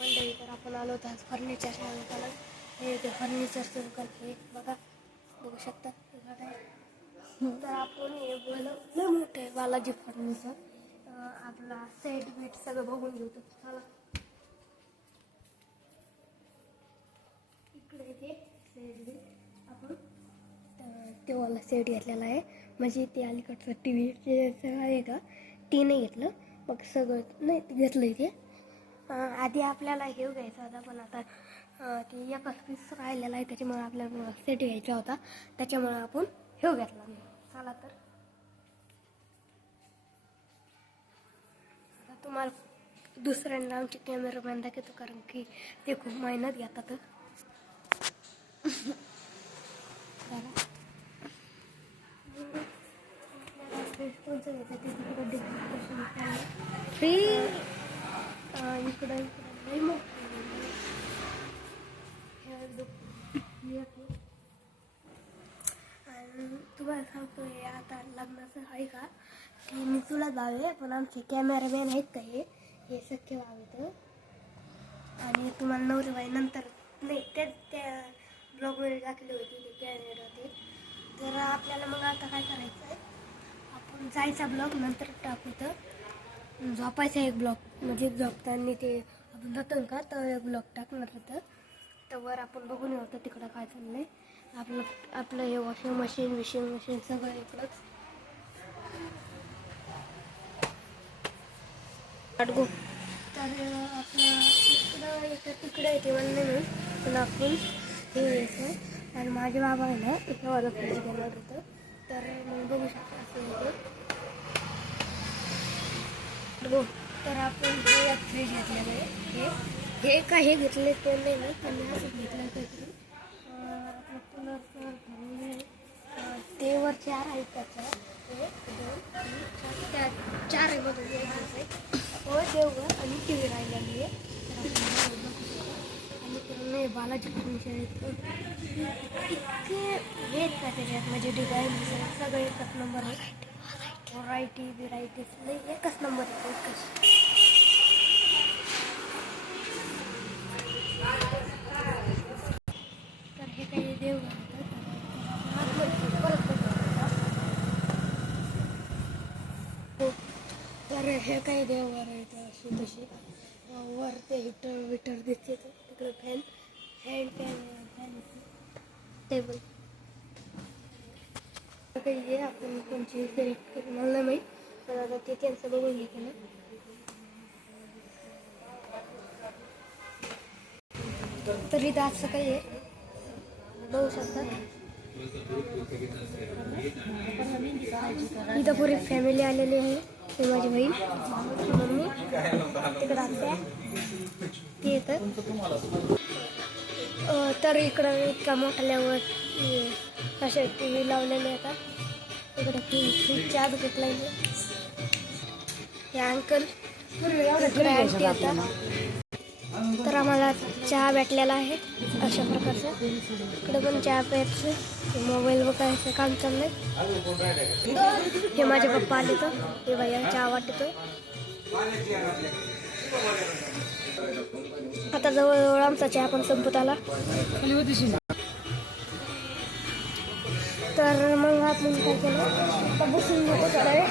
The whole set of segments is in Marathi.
मंडळी तर आपण आलो होतो आज फर्निचरच्या दुकानात. हे ते फर्निचरचं दुकान हे बघा, बघू शकता. तर आपण हे लय मोठं आहे बालाजी फर्निचर. आपला सेट बीट सगळं बघून घेऊ. तर चला इकडे ते सेट बीट आपण तेव्हा सेट घेतलेला आहे. म्हणजे ते अलीकडचं टी व्ही सगळं आहे का, ती नाही घेतलं, मग सगळं नाही घेतलं इथे. आधी आपल्याला हे घ्यायचा होता, पण आता ती एकच पीस राहिलेला आहे, त्याच्यामुळे आपल्याला सेट घ्यायचा होता, त्याच्यामुळे आपण हे घेतला. चला तर तुम्हाला दुसऱ्यांना आमचे कॅमेरामॅन दाखवतो, कारण की ते खूप मेहनत घेतात. फ्री इकडं तुम्हाला सांगतो, हे आता लग्नाचं आहे का, की मी तुला भाव आहे, पण आमचे कॅमेरामॅन आहेत का हे सख्य भाव येतं. आणि तुम्हाला नवरे बाई नंतर नाही त्या ब्लॉगमध्ये टाकले होते ते कॅमेरा होते. तर आपल्याला मग आता काय करायचं आहे, आपण जायचा ब्लॉग नंतर टाकू. तर झोपायचा एक ब्लॉग, म्हणजे झोपताना ते आपण जातो का, तर एक ब्लॉग टाकणार होतं. तर वर आपण बघून येऊ तिकडं काय चाललंय. आपलं हे वॉशिंग मशीन सगळं इकडंच. तर आपलं इकडं तिकडे येते म्हणलं नाही, पण आपण हे यायचं. आणि माझे बाबा आहे ना, इथं माझं फ्रीज घेणार होतं. तर मग बघू शकता असं येतं. तर आपण हे फ्रीज घेतलेलं आहे. हे काय हे घेतले ते नाही ना, त्यांनी असं घेतलं काहीतरी. आपलं कूलर ते वर 4 आहेत, त्याच्या 1 2 3 4 4 आहे बघा. देवघर आणि टी व्ही राहिलेली आहे. आणि पूर्ण बालाजी फर्निचर इतके हे आहेत का त्याच्यात, म्हणजे डिझाईन सगळं एकच नंबर आहे. व्हरायटी एकच नंबर आहे, एकच. तर हे काही देवघर तर हे काही देवघर आहेत अशी तशी. वर ते हिटर दिसते, तिकडे फॅन टेबल काही आहे. आपण कोणची सिलेक्ट करून मला माहीत, पण आता ते त्यांचं बघून घेतलं ना. तर इथं असं काही आहे, बघू शकता. इथं पुरी फॅमिली आलेली आहे. ते माझी बहीण, मम्मी, तिकडं आत्या, ते येतं. तर इकडं इतका मोठ्यावर असे टी व्ही लावलेले आहेत. इकडं फ्रीज चहा घेतला. हे अंकल आंटी होता. तर आम्हाला चहा भेटलेला आहे अशा प्रकारचं. इकडे पण चहा प्यायचं, मोबाईल बघायचं काम चाललंय. हे माझे पप्पा आले, तर हे भैया चहा वाटतोय. आता जवळजवळ आमचा चहा पण संपत आला. तर मग आपण काय केलं, आता बसून नको थोडा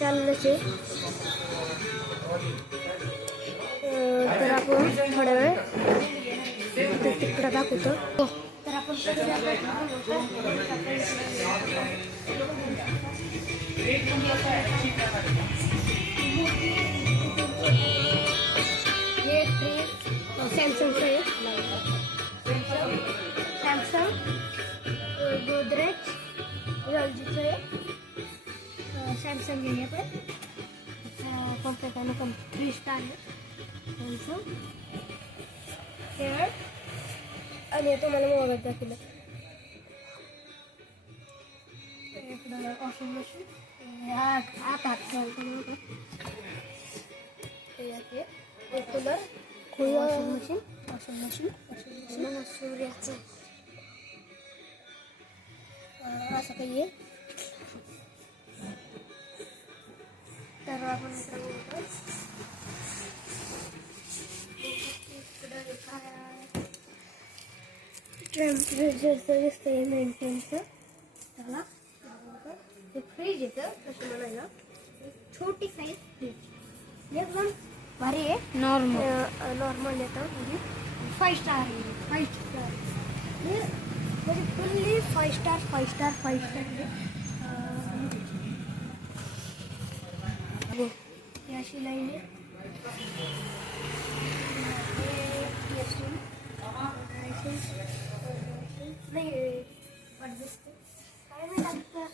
चाललंच आहे. तर आपण थोड्या वेळ तिकडं दाखवतो. तर आपण हे सॅमसंगचं आहे. सॅमसंग, गोदरेज, LGचं आहे. सॅमसंग आहे पण कंपनी पण 3 स्टार आहे. सॅमसंग आणि तुम्हाला मोबाईल दाखवलं. इकडं वॉशिंग मशीन हात कूलर, वॉशिंग मशीन सूर्याचं असं काही आहे. तर आपण टेम्परेचरचं दिसतंय मेंटेनचं त्याला ते फ्रीज येतं तसं म्हणायला छोटी साईज फ्रीज एकदम भारी आहे नॉर्मल येतं म्हणजे 5 स्टार आहे 5 स्टार म्हणजे फुल्ली 5 स्टार ही अशी लाईन आहे नाही दिसते काय नाही लागतं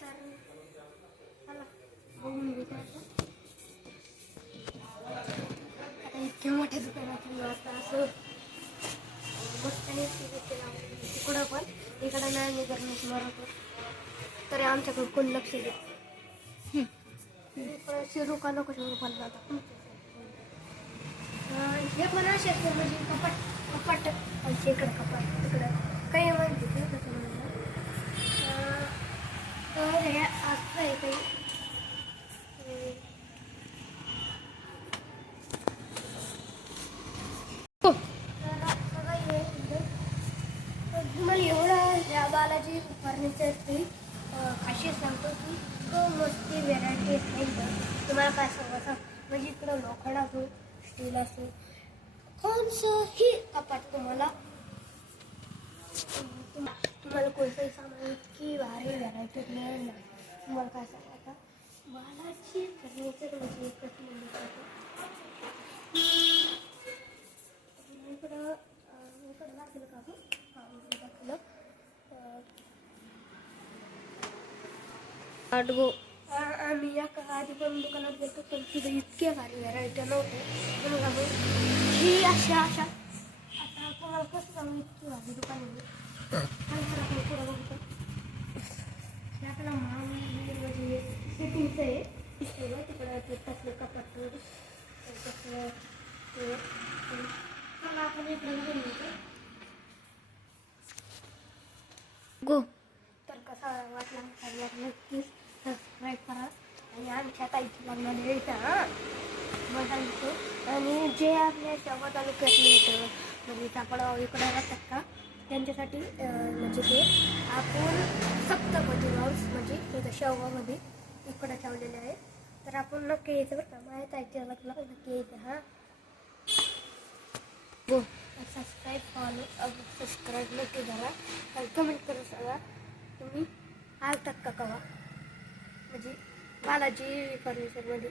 तर चला बघून घेतो आता इतक्या मोठ्या दुकानातून आता असं मस्त तिकडं पण इकडं नाही मी गरमीच मारतो तरी आमच्याकडे कोण लक्ष देत शिरू का नको शिरू पण जाता हे पण असे म्हणजे कपाट आमच्या इकडं कपाट तिकडं काही माहिती तसं म्हणलं तर हे असं आहे काही तुम्हाला एवढं या बालाजी फर्निचरची खासियत सांगतो की मस्ती व्हेरायटी आहे तुम्हाला काय सांगायचं म्हणजे इकडं लोखंड असो स्टील असो कोणचंही कपाट तुम्हाला कोणतंही सामान इतकी भारी व्हेरायटी मिळेल ना तुम्हाला काय सांगायचं बालाजी फर्निचर म्हणजे एकच नंबर इकडं दाखवलं का दाखवलं आम्ही या आधी पण दुकानात गेलो पण तिथे इतक्या भारी व्हरायटी नव्हत्या ही अशा आता तुम्हाला कसं सांगू इतकी भारी दुकान पुढं बघतो आपल्याला म्हणजे सेटिंगचं आहे तिकडं ते तसलं कपाट तसलं ते आपण इकडे बघून घेतो गो तर कसा वाटला नक्कीच सबस्क्राईब करा आणि आमच्या ताईची लग्नाला यायचा बघायचो आणि जे आपल्या शेवगा तालुक्यातले इथं म्हणजे आपण इकडं राहतात का त्यांच्यासाठी म्हणजे ते आपण सप्तपदी हाऊस म्हणजे इथं शेवगामध्ये इकडं ठेवलेले आहे तर आपण नक्की यायचं बरं का माझ्या ताईच्या लग्नाला नक्की यायचं हां हो सबस्क्राईब नक्की करा आणि कमेंट करू सांगा तुम्ही आलतात का कवा म्हणजे बालाजी फर्निचरमध्ये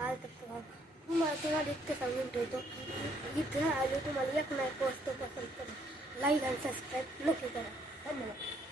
आलतात का तुम्हाला इतकं सांगून ठेवतो की इथं आलो तुम्हाला एक नाही पोचतो पसंत करा लाईक आणि सबस्क्राईब नक्की करा धन्यवाद